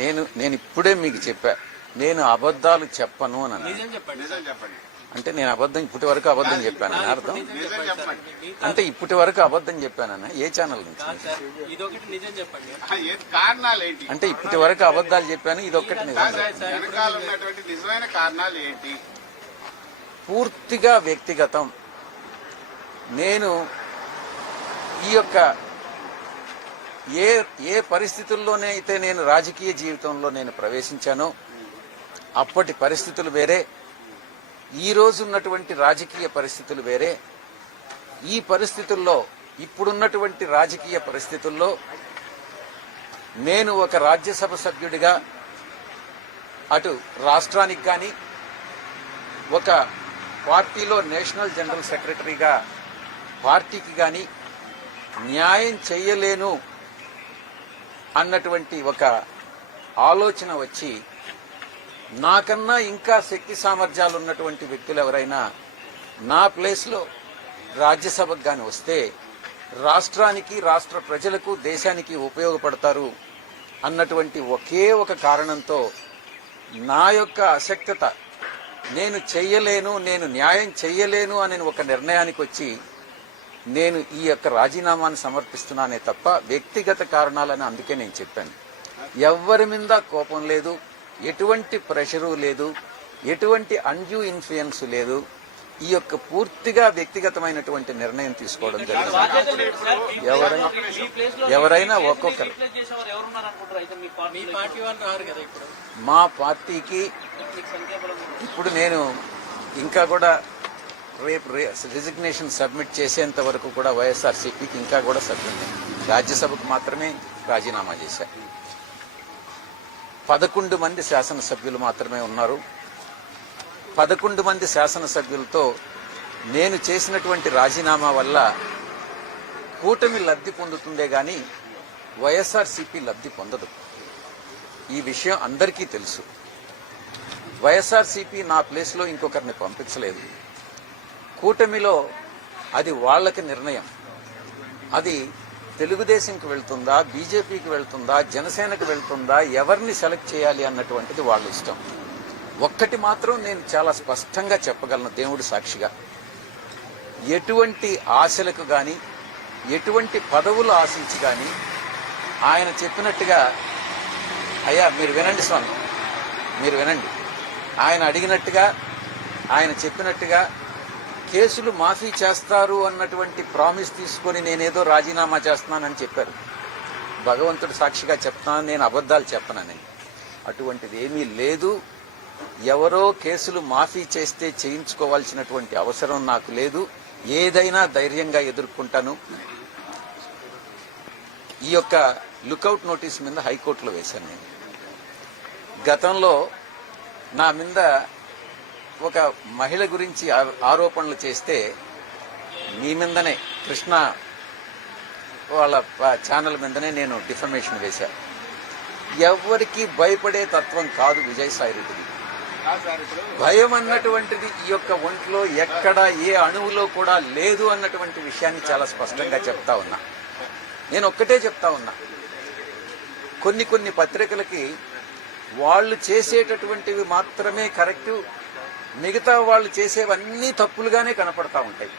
నేను ఇప్పుడే మీకు చెప్పా, నేను అబద్ధాలు చెప్పను అని. అంటే నేను అబద్ధం ఇప్పటి వరకు అబద్ధం చెప్పానని అర్థం? అంటే ఇప్పటి వరకు అబద్ధం చెప్పానన్నా? ఏ ఛానల్ నుంచి? అంటే ఇప్పటి వరకు అబద్ధాలు చెప్పాను, ఇదొక్కటి నిజమైన కారణాలు ఏంటి? పూర్తిగా వ్యక్తిగతం. నేను ఈ యొక్క ఏ పరిస్థితుల్లోనే అయితే నేను రాజకీయ జీవితంలో నేను ప్రవేశించానో అప్పటి పరిస్థితులు వేరే, ఈ రోజు ఉన్నటువంటి రాజకీయ పరిస్థితులు వేరే. ఈ పరిస్థితుల్లో, ఇప్పుడున్నటువంటి రాజకీయ పరిస్థితుల్లో నేను ఒక రాజ్యసభ సభ్యుడిగా అటు రాష్ట్రానికి కానీ, ఒక పార్టీలో నేషనల్ జనరల్ సెక్రటరీగా పార్టీకి కానీ న్యాయం చెయ్యలేను అన్నటువంటి ఒక ఆలోచన వచ్చి, నాకన్నా ఇంకా శక్తి సామర్థ్యాలు ఉన్నటువంటి వ్యక్తులు ఎవరైనా నా ప్లేస్లో రాజ్యసభకు గాని వస్తే రాష్ట్రానికి, రాష్ట్ర ప్రజలకు, దేశానికి ఉపయోగపడతారు అన్నటువంటి ఒకే ఒక కారణంతో నా యొక్క అశక్తత, నేను చెయ్యలేను, నేను న్యాయం చెయ్యలేను అనే ఒక నిర్ణయానికి వచ్చి నేను ఈ యొక్క రాజీనామాను సమర్పిస్తున్నానే తప్ప వ్యక్తిగత కారణాలని అందుకే నేను చెప్పాను. ఎవ్వరి మీద కోపం లేదు, ఎటువంటి ప్రెషరు లేదు, ఎటువంటి అన్డ్యూ ఇన్ఫ్లుయెన్స్ లేదు. ఈ యొక్క పూర్తిగా వ్యక్తిగతమైనటువంటి నిర్ణయం తీసుకోవడం జరిగింది. ఎవరైనా ఒక్కొక్కరు మా పార్టీకి ఇప్పుడు నేను ఇంకా కూడా రేపు రిజిగ్నేషన్ సబ్మిట్ చేసేంత వరకు కూడా వైఎస్ఆర్సీపీకి ఇంకా కూడా సభ్యులు, రాజ్యసభకు మాత్రమే రాజీనామా చేశారు. 11 మంది శాసనసభ్యులు మాత్రమే ఉన్నారు. 11 మంది శాసనసభ్యులతో నేను చేసినటువంటి రాజీనామా వల్ల కూటమి లబ్ధి పొందుతుందే గాని వైఎస్ఆర్సీపీ లబ్ధి పొందదు. ఈ విషయం అందరికీ తెలుసు. వైఎస్ఆర్సీపీ నా ప్లేస్లో ఇంకొకరిని పంపించలేదు. కూటమిలో అది వాళ్ళకి నిర్ణయం. అది తెలుగుదేశంకి వెళ్తుందా, బీజేపీకి వెళ్తుందా, జనసేనకు వెళ్తుందా, ఎవరిని సెలెక్ట్ చేయాలి అన్నటువంటిది వాళ్ళ ఇష్టం. ఒక్కటి మాత్రం నేను చాలా స్పష్టంగా చెప్పగలను దేవుడి సాక్షిగా, ఎటువంటి ఆశలకు గాని, ఎటువంటి పదవులు ఆశించి గాని ఆయన చెప్పినట్టుగా, అయ్యా మీరు వినండి స్వామి, మీరు వినండి, ఆయన అడిగినట్టుగా, ఆయన చెప్పినట్టుగా కేసులు మాఫీ చేస్తారు అన్నటువంటి ప్రామిస్ తీసుకొని నేనేదో రాజీనామా చేస్తున్నానని చెప్పారు. భగవంతుడు సాక్షిగా చెప్తున్నాను, నేను అబద్ధాలు చెప్పనని. అటువంటిది ఏమీ లేదు. ఎవరో కేసులు మాఫీ చేస్తే చేయించుకోవాల్సినటువంటి అవసరం నాకు లేదు. ఏదైనా ధైర్యంగా ఎదుర్కొంటాను. ఈ యొక్క లుకౌట్ నోటీస్ మీద హైకోర్టులో వేశాను. నేను గతంలో నా మీద ఒక మహిళ గురించి ఆరోపణలు చేస్తే మీ మీదనే, కృష్ణ వాళ్ళ ఛానల్ మీదనే నేను డిఫమేషన్ వేశా. ఎవరికి భయపడే తత్వం కాదు విజయసాయిరెడ్డిది. భయం అన్నటువంటిది ఈ యొక్క ఒంట్లో ఎక్కడ ఏ అణువులో కూడా లేదు అన్నటువంటి విషయాన్ని చాలా స్పష్టంగా చెప్తా ఉన్నా. నేను ఒక్కటే చెప్తా ఉన్నా, కొన్ని పత్రికలకి వాళ్ళు చేసేటటువంటివి మాత్రమే కరెక్టు, మిగతా వాళ్ళు చేసేవన్నీ తప్పులుగానే కనపడతా ఉంటాయి.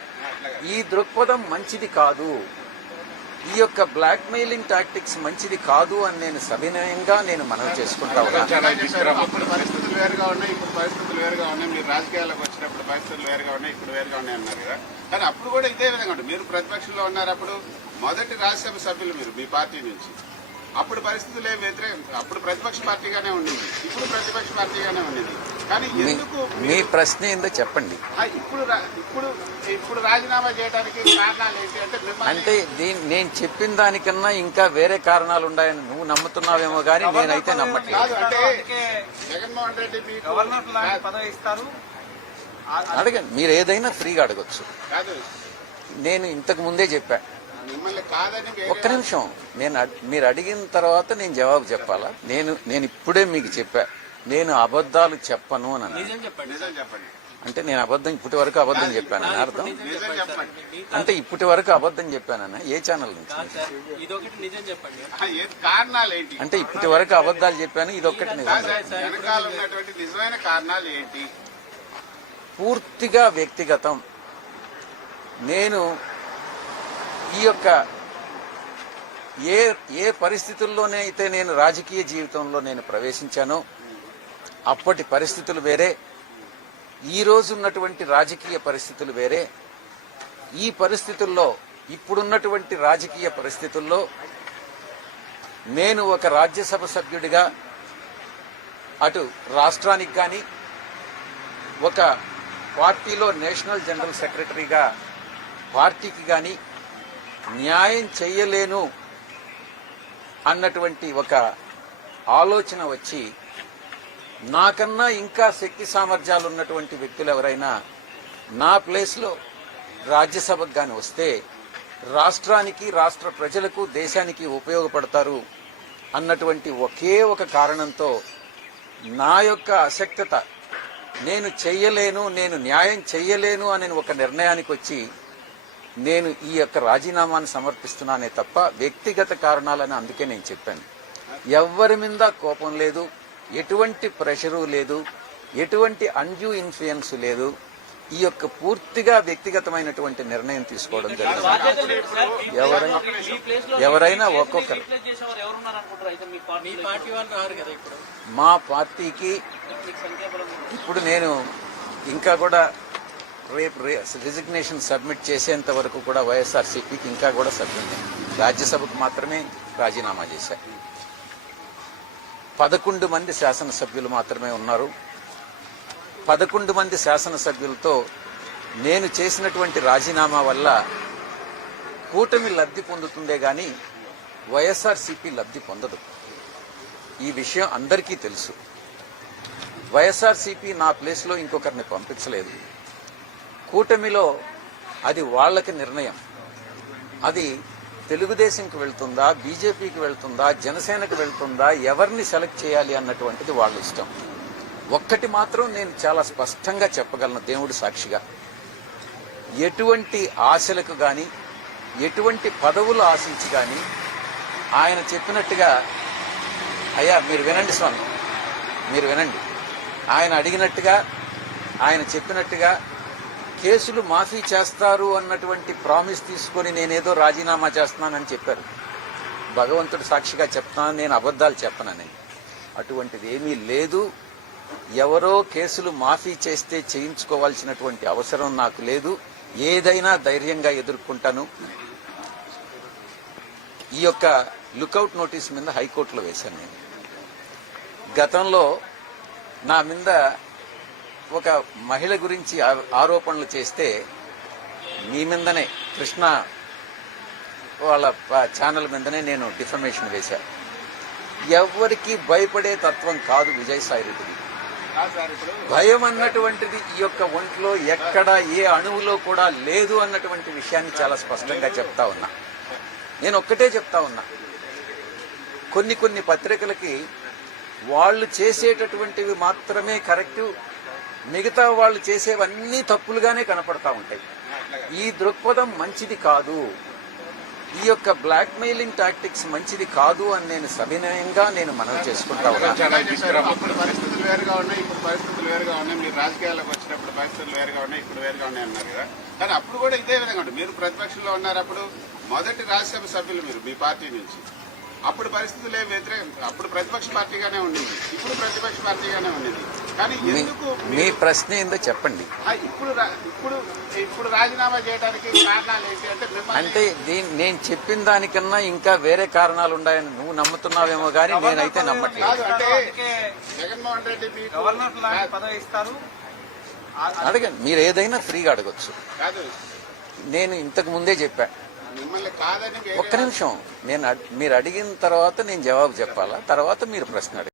ఈ దృక్పథం మంచిది కాదు. ఈ యొక్క బ్లాక్ మెయిలింగ్ టాక్టిక్స్ మంచిది కాదు అని నేను సవినయంగా నేను మనవి చేసుకుంటా ఉన్నాను. అప్పుడు పరిస్థితులు వేరుగా ఉన్నాయి, ఇప్పుడు పరిస్థితులు వేరుగా ఉన్నాయి. మీరు రాజకీయాలకు వచ్చినప్పుడు పరిస్థితులు వేరుగా ఉన్నాయి, ఇప్పుడు వేరుగా ఉన్నాయి అన్నారు కదా. కానీ అప్పుడు కూడా ఇదే విధంగా ఉంటుంది. మీరు ప్రతిపక్షంలో ఉన్నారు. అప్పుడు మొదటి రాజ్యసభ సభ్యులు మీరు మీ పార్టీ నుంచి. అప్పుడు పరిస్థితులు వ్యతిరేకం, అప్పుడు ప్రతిపక్ష పార్టీగానే ఉండింది, ఇప్పుడు ప్రతిపక్ష పార్టీగానే ఉండింది. కానీ ఎందుకు మీ ప్రశ్న ఏందో చెప్పండి. ఇప్పుడు రాజీనామా చేయడానికి కారణాలు ఏంటి అంటే నేను చెప్పిన దానికన్నా ఇంకా వేరే కారణాలు ఉన్నాయని నువ్వు నమ్ముతున్నావేమో కానీ నేనైతే నమ్మట్లేదు. అంటే జగన్మోహన్ రెడ్డి పదవి ఇస్తారు, అడగండి, మీరు ఏదైనా ఫ్రీగా అడగొచ్చు. నేను ఇంతకు ముందే చెప్పా. ఒక్క నిమిషం, మీరు అడిగిన తర్వాత నేను జవాబు చెప్పాలా? నేను ఇప్పుడే మీకు చెప్పా, నేను అబద్ధాలు చెప్పను అని. అంటే నేను అబద్ధం ఇప్పటి వరకు అబద్ధం చెప్పానని అర్థం. నిజం చెప్పండి. అంటే ఇప్పటి వరకు అబద్ధం చెప్పానన్న ఏ ఛానల్ నుంచి? ఇదొకటి నిజం చెప్పండి. కారణాలు ఏంటి? అంటే ఇప్పటి వరకు అబద్ధాలు చెప్పాను, ఇదొక్కటి నిజం. వెనకాల ఉన్నటువంటి నిజమైన కారణాలు ఏంటి? పూర్తిగా వ్యక్తిగతం. నేను ఈ యొక్క ఏ పరిస్థితుల్లోనే అయితే నేను రాజకీయ జీవితంలో నేను ప్రవేశించానో అప్పటి పరిస్థితులు వేరే, ఈ రోజు ఉన్నటువంటి రాజకీయ పరిస్థితులు వేరే. ఈ పరిస్థితుల్లో, ఇప్పుడున్నటువంటి రాజకీయ పరిస్థితుల్లో నేను ఒక రాజ్యసభ సభ్యుడిగా అటు రాష్ట్రానికి కానీ, ఒక పార్టీలో నేషనల్ జనరల్ సెక్రటరీగా పార్టీకి కానీ న్యాయం చేయలేను అన్నటువంటి ఒక ఆలోచన వచ్చి నాకన్నా ఇంకా శక్తి సామర్థ్యాలు ఉన్నటువంటి వ్యక్తులు ఎవరైనా నా ప్లేస్లో రాజ్యసభకు గాని వస్తే రాష్ట్రానికి, రాష్ట్ర ప్రజలకు, దేశానికి ఉపయోగపడతారు అన్నటువంటి ఒకే ఒక కారణంతో నా యొక్క అశక్తత, నేను చెయ్యలేను, నేను న్యాయం చెయ్యలేను అనే ఒక నిర్ణయానికి వచ్చి నేను ఈ యొక్క రాజీనామాను సమర్పిస్తున్నానే తప్ప వ్యక్తిగత కారణాలని అందుకే నేను చెప్పాను. ఎవ్వరి మీద కోపం లేదు, ఎటువంటి ప్రెషరు లేదు, ఎటువంటి అన్డ్యూ ఇన్ఫ్లుయెన్స్ లేదు. ఈ యొక్క పూర్తిగా వ్యక్తిగతమైనటువంటి నిర్ణయం తీసుకోవడం జరిగింది. ఎవరైనా ఒక్కొక్కరు మా పార్టీకి ఇప్పుడు నేను ఇంకా కూడా రేపు రిజిగ్నేషన్ సబ్మిట్ చేసేంత వరకు కూడా వైఎస్ఆర్సీపీకి ఇంకా కూడా సభ్యుని రాజ్యసభకు మాత్రమే రాజీనామా చేశారు. 11 మంది శాసనసభ్యులు మాత్రమే ఉన్నారు. 11 మంది శాసనసభ్యులతో నేను చేసినటువంటి రాజీనామా వల్ల కూటమి లబ్ధి పొందుతుందే గాని వైఎస్ఆర్సీపీ లబ్ధి పొందదు. ఈ విషయం అందరికీ తెలుసు. వైఎస్ఆర్సీపీ నా ప్లేస్లో ఇంకొకరిని పంపించలేదు. కూటమిలో అది వాళ్ళకి నిర్ణయం. అది తెలుగుదేశంకి వెళ్తుందా, బీజేపీకి వెళ్తుందా, జనసేనకు వెళ్తుందా, ఎవరిని సెలెక్ట్ చేయాలి అన్నటువంటిది వాళ్ళ ఇష్టం. ఒక్కటి మాత్రం నేను చాలా స్పష్టంగా చెప్పగలను దేవుడి సాక్షిగా, ఎటువంటి ఆశలకు గాని, ఎటువంటి పదవులు ఆశించి గాని ఆయన చెప్పినట్టుగా, అయ్యా మీరు వినండి స్వామి, మీరు వినండి, ఆయన అడిగినట్టుగా, ఆయన చెప్పినట్టుగా కేసులు మాఫీ చేస్తారు అన్నటువంటి ప్రామిస్ తీసుకొని నేనేదో రాజీనామా చేస్తున్నానని చెప్పారు. భగవంతుడు సాక్షిగా చెప్తున్నాను, నేను అబద్ధాలు చెప్పనని. అటువంటిది ఏమీ లేదు. ఎవరో కేసులు మాఫీ చేస్తే చేయించుకోవాల్సినటువంటి అవసరం నాకు లేదు. ఏదైనా ధైర్యంగా ఎదుర్కొంటాను. ఈ యొక్క లుకౌట్ నోటీస్ మీద హైకోర్టులో వేశాను నేను. గతంలో నా మీద ఒక మహిళ గురించి ఆరోపణలు చేస్తే మీ మీదనే, కృష్ణ వాళ్ళ ఛానల్ మీదనే నేను డిఫమేషన్ వేశాను. ఎవరికి భయపడే తత్వం కాదు విజయసాయి రెడ్డిది. భయం అన్నటువంటిది ఈ యొక్క ఒంట్లో ఎక్కడ ఏ అణువులో కూడా లేదు అన్నటువంటి విషయాన్ని చాలా స్పష్టంగా చెప్తా ఉన్నా. నేను ఒక్కటే చెప్తా ఉన్నా, కొన్ని పత్రికలకి వాళ్ళు చేసేటటువంటివి మాత్రమే కరెక్టు, మిగతా వాళ్ళు చేసేవన్నీ తప్పులుగానే కనపడతా ఉంటాయి. ఈ దృక్పథం మంచిది కాదు. ఈ యొక్క బ్లాక్ మెయిలింగ్ టాక్టిక్స్ మంచిది కాదు అని నేను సవినయంగా నేను మనవి చేసుకుంటా ఉన్నా. అప్పుడు పరిస్థితులు వేరుగా ఉన్నాయి, ఇప్పుడు పరిస్థితులు వేరుగా ఉన్నాయి. మీరు రాజకీయాలకు వచ్చినప్పుడు పరిస్థితులు వేరుగా ఉన్నాయి, ఇప్పుడు వేరుగా ఉన్నాయి అన్నారు కదా. కానీ అప్పుడు కూడా ఇదే విధంగా ఉంటుంది. మీరు ప్రతిపక్షంలో ఉన్నారు. అప్పుడు మొదటి రాజ్యసభ సభ్యులు మీరు మీ పార్టీ నుంచి. అప్పుడు పరిస్థితులు ఏం వ్యతిరేకం, అప్పుడు ప్రతిపక్ష పార్టీగానే ఉండింది, ఇప్పుడు ప్రతిపక్ష పార్టీగానే ఉండింది. కానీ ఎందుకు మీ ప్రశ్న ఏందో చెప్పండి. ఇప్పుడు రాజీనామా చేయడానికి కారణాలు ఏంటి అంటే నేను చెప్పిన దానికన్నా ఇంకా వేరే కారణాలు ఉన్నాయని నువ్వు నమ్ముతున్నావేమో కానీ నేనైతే నమ్మట్లేదు. అంటే జగన్మోహన్ రెడ్డి పదవి ఇస్తారు, అడగండి, మీరు ఏదైనా ఫ్రీగా అడగొచ్చు. కాదు, నేను ఇంతకు ముందే చెప్పా. మిమ్మల్ని కాదని ఒక్క నిమిషం, మీరు అడిగిన తర్వాత నేను జవాబు చెప్పాలా, తర్వాత మీరు ప్రశ్న అడగండి.